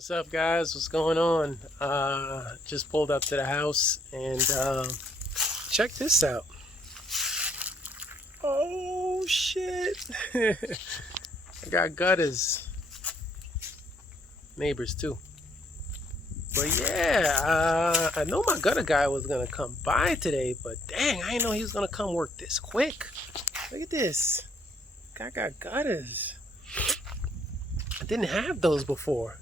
What's up, guys? What's going on? Just pulled up to the house and check this out. Oh shit. I got gutters. Neighbors too. But yeah, I know my gutter guy was gonna come by today, but dang, I didn't know he was gonna come work this quick. Look at this. Guy got gutters. I didn't have those before.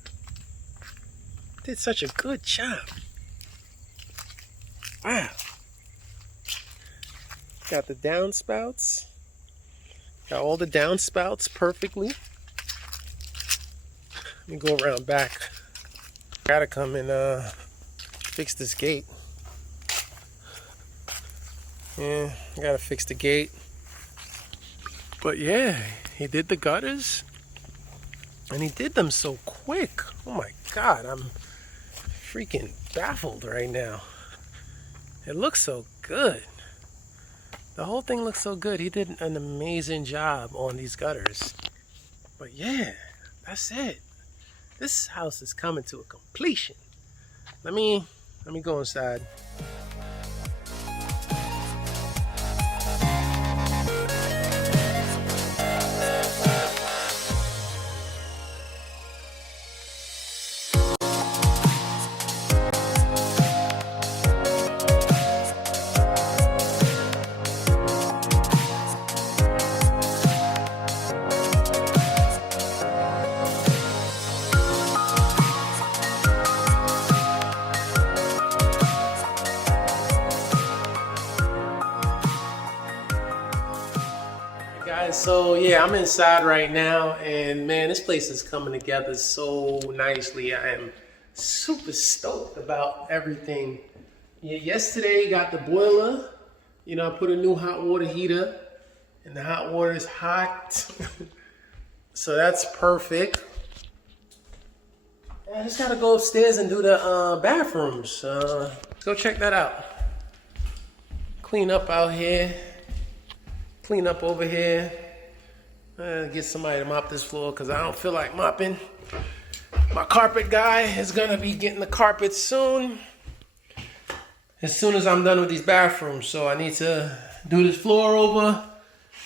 Did such a good job. Wow. Got the downspouts. Got all the downspouts perfectly. Let me go around back. Gotta come and fix this gate. Yeah, I gotta fix the gate. But yeah, he did the gutters. And he did them so quick. Oh my God, I'm freaking baffled right now. It looks so good. The whole thing looks so good. He did an amazing job on these gutters. But yeah, that's it. This house is coming to a completion. Let me go inside. Guys, so yeah, I'm inside right now, and man, this place is coming together so nicely. I am super stoked about everything. Yeah, yesterday got the boiler. You know, I put a new hot water heater, and the hot water is hot. So that's perfect. I just gotta go upstairs and do the bathrooms. Let's go check that out. Clean up out here. Clean up over here. Get somebody to mop this floor because I don't feel like mopping. My carpet guy is gonna be getting the carpet soon. As soon as I'm done with these bathrooms. So I need to do this floor over,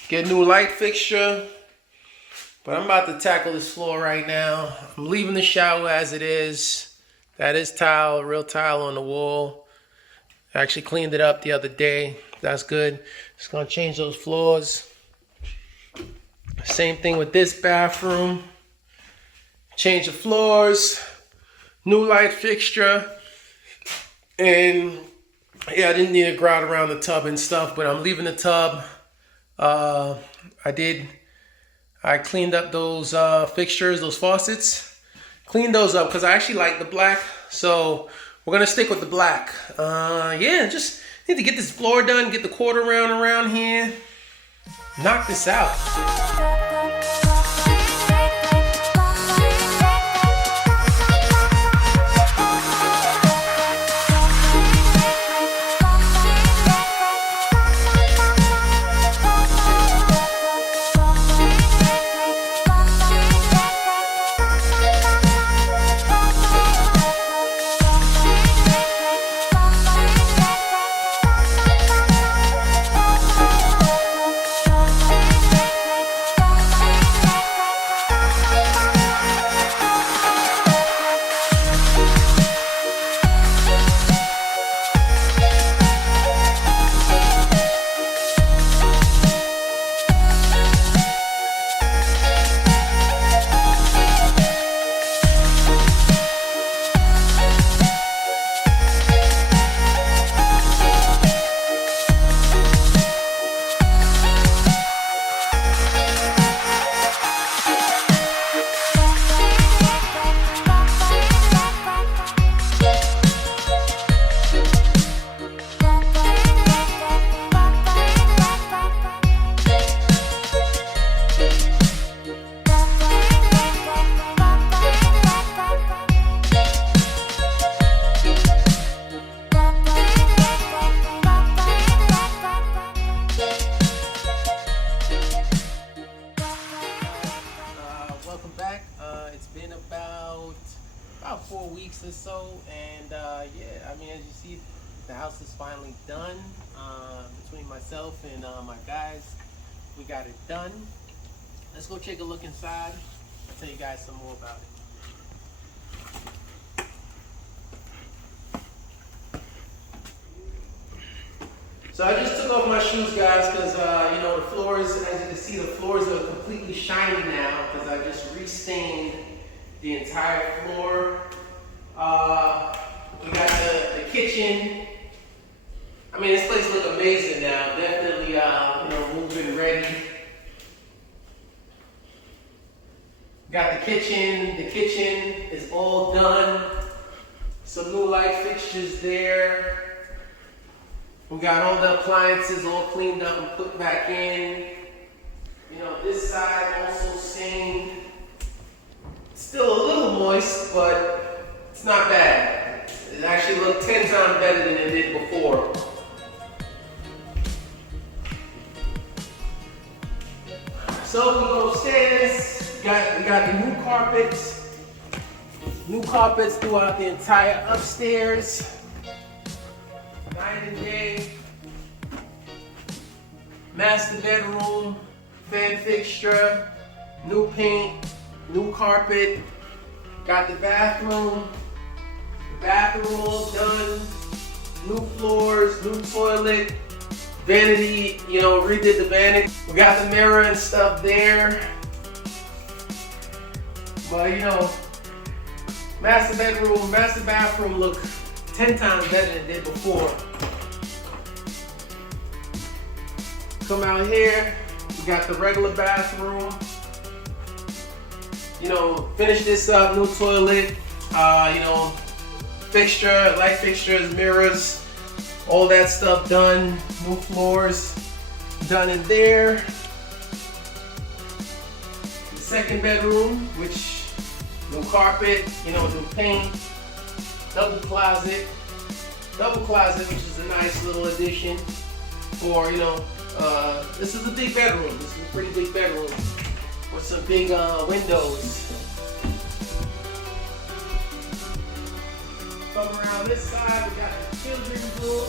get a new light fixture. But I'm about to tackle this floor right now. I'm leaving the shower as it is. That is tile, real tile on the wall. I actually cleaned it up the other day. That's good. Just gonna change those floors. Same thing with this bathroom. Change the floors. New light fixture. And yeah, I didn't need to grout around the tub and stuff, but I'm leaving the tub. I cleaned up those fixtures, those faucets. Cleaned those up because I actually like the black. So we're gonna stick with the black. Yeah, just need to get this floor done, get the quarter round around here, knock this out. 4 weeks or so, and yeah, I mean, as you see, the house is finally done. Between myself and my guys, we got it done. Let's go take a look inside. I'll tell you guys some more about it. So I just took off my shoes, guys, because you know, the floors, as you can see, the floors are completely shiny now because I just restained the entire floor. We got the kitchen. I mean, this place looks amazing now. Definitely, you know, moving ready. Got the kitchen. The kitchen is all done. Some new light fixtures there. We got all the appliances all cleaned up and put back in. You know, this side also stained. Still a little moist, but it's not bad. It actually looked 10 times better than it did before. So we go upstairs. We got the new carpets. New carpets throughout the entire upstairs. Night and day. Master bedroom, fan fixture, new paint, new carpet. Got the bathroom. The bathroom all done. New floors, new toilet. Vanity, you know, redid the vanity. We got the mirror and stuff there. But you know, master bedroom, master bathroom look 10 times better than it did before. Come out here, we got the regular bathroom. You know, finish this up, new toilet, you know, fixture, light fixtures, mirrors, all that stuff done. New floors done in there. The second bedroom, which new carpet, you know, new paint. Double closet, which is a nice little addition for, you know, this is a big bedroom. This is a pretty big bedroom with some big windows. Come around this side, we got the children's room,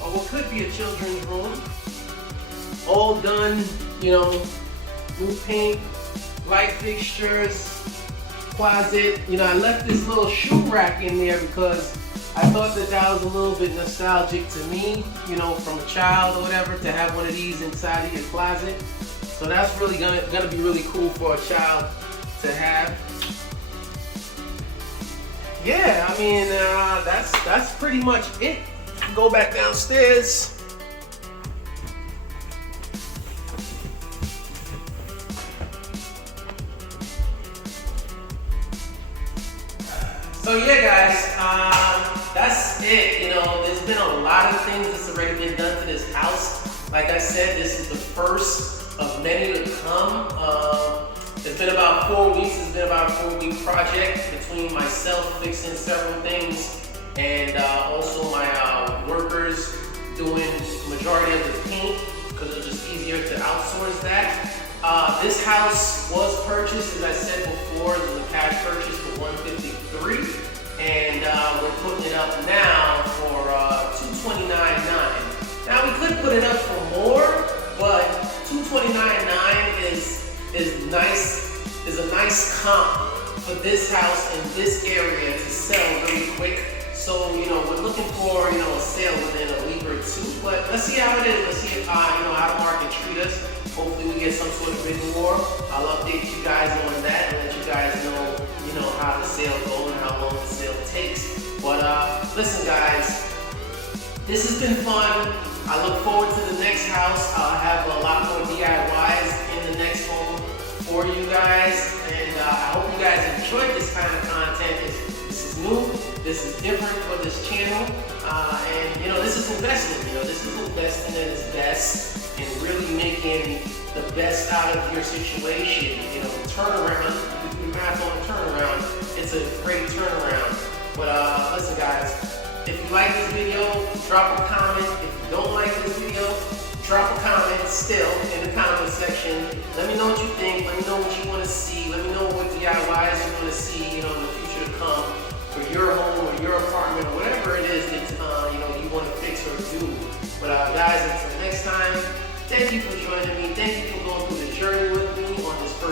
or what could be a children's room. All done, you know, new paint, light fixtures, closet. You know, I left this little shoe rack in there because I thought that was a little bit nostalgic to me, you know, from a child or whatever, to have one of these inside of your closet. So that's really gonna be really cool for a child to have. Yeah, I mean, that's pretty much it. Go back downstairs. So yeah, guys, that's it. You know, there's been a lot of things that's already been done to this house. Like I said, this is the first of many to come. It's been about 4 weeks. It's been about a 4-week project between myself fixing several things and also my workers doing majority of the paint because it's just easier to outsource that. This house was purchased, as I said before, it was a cash purchase for $153, and we're putting it up now for $229.9. Now we could put it up for more, but $229.9 is a nice comp for this house in this area to sell really quick. So, you know, we're looking for, you know, a sale within a week or two, but let's see how it is. Let's see if, you know, how the market treat us. Hopefully we get some sort of bid more. I'll update you guys on that and let you guys know, you know, how the sale goes and how long the sale takes. But listen, guys, this has been fun. I look forward to the next house. I'll have a lot more DIYs in the next home for you guys, and I hope you guys enjoyed this kind of content. This is new, this is different for this channel, and you know, this is investment. You know, this is investing at its best and really making the best out of your situation. You know, turnaround. If you do math on a turnaround, it's a great turnaround. But listen, guys, if you like this video, drop a comment. If you don't like this video, drop a comment still in the comment section. Let me know what you think. Let me know what you want to see. Let me know what DIYs you want to see, you know, in the future to come. guys until next time. Thank you for joining me. Thank you for going through the journey with me on this first